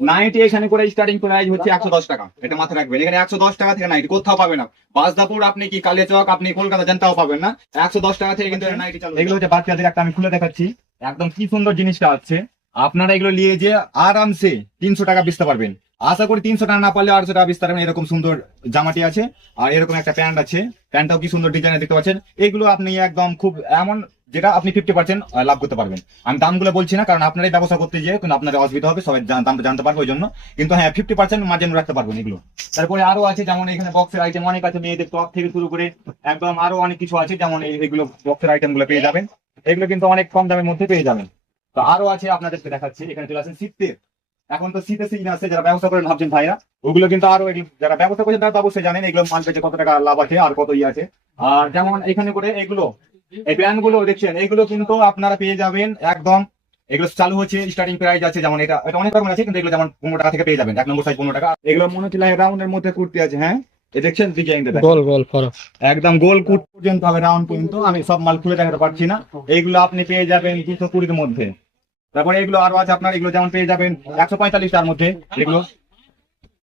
Nightie এখানে করে starting price হচ্ছে 110 টাকা, এটা মাথায় রাখবেন। এখানে 110 টাকা থেকে নাইটি কোথাও পাবেন না। বাসদাপুর আপনি কি কালিয়াচক আপনি কলকাতা যান তাও পাবেন না। 110 টাকা থেকে কিন্তু নাইটি চালু। এগুলো হচ্ছে বাচ্চাদের, একটা আমি খুলে দেখাচ্ছি একদম কি সুন্দর জিনিসটা আছে। আপনারা এগুলো নিয়ে যে আরামসে 300 টাকা বেচতে পারবেন। আশা করি 300 টাকা না পারলে 800 টাকা বেচতে পারবেন। এরকম সুন্দর জামাটি আছে, আর এরকম একটা প্যান্ট আছে, প্যান্টটাও কি সুন্দর ডিজাইনের দেখতে পাচ্ছেন। এগুলো আপনি একদম খুব এমন যেটা আপনি 50% লাভ করতে পারবেন। আমি দামগুলো বলছি না, কারণ আপনারাই ব্যবসা করতে গিয়ে কিন্তু আপনাদের অসুবিধা হবে, সবাই দামটা জানতে পারবে ওই জন্য। কিন্তু হ্যাঁ 50% মার্জিন রাখতে পারবেন এগুলো। তারপরে আরো আছে, যেমন এখানে বক্সের আইটেম অনেক আছে, মেয়েদের টপ থেকে শুরু করে একদম আরো অনেক কিছু আছে, যেমন এগুলো বক্সের আইটেম গুলো পেয়ে যাবেন। এগুলো কিন্তু অনেক কম দামের মধ্যে পেয়ে যাবেন। তো আরো আছে আপনাদেরকে দেখাচ্ছি, এখানে চলে আসেন শীতের। এখন তো শীতের সিজন আছে, যারা ব্যবসা করেন ভাবছেন ভাইরা, ওগুলো কিন্তু আরো যারা ব্যবসা করছেন তারা তো অবশ্যই জানেন এগুলো মাল পেতে কত টাকা লাভ আছে আর কত আছে। আর যেমন এখানে করে এগুলো এই প্যান্ট গুলো দেখছেন, এগুলো কিন্তু আপনারা পেয়ে যাবেন একদম। এগুলো চালু হচ্ছে, স্টার্টিং প্রাইস আছে, যেমন এটা অনেক রকম আছে, কিন্তু এগুলো যেমন 15 টাকা থেকে পেয়ে যাবেন। 1 নম্বর সাইজ 15 টাকা। এগুলো মনে হচ্ছে রাউন্ডের মধ্যে কুর্তি আছে, হ্যাঁ এই দেখছেন ডিজাইনটা গোল গোল ফরক। একদম গোল কুট পর্যন্ত হবে, রাউন্ড পর্যন্ত। আমি সব মাল খুলে দেখাতে পারছি না। এইগুলো আপনি পেয়ে যাবেন 220-র মধ্যে। তারপরে এগুলো আরো আছে আপনার, এগুলো যেমন পেয়ে যাবেন 145 টার মধ্যে। এগুলো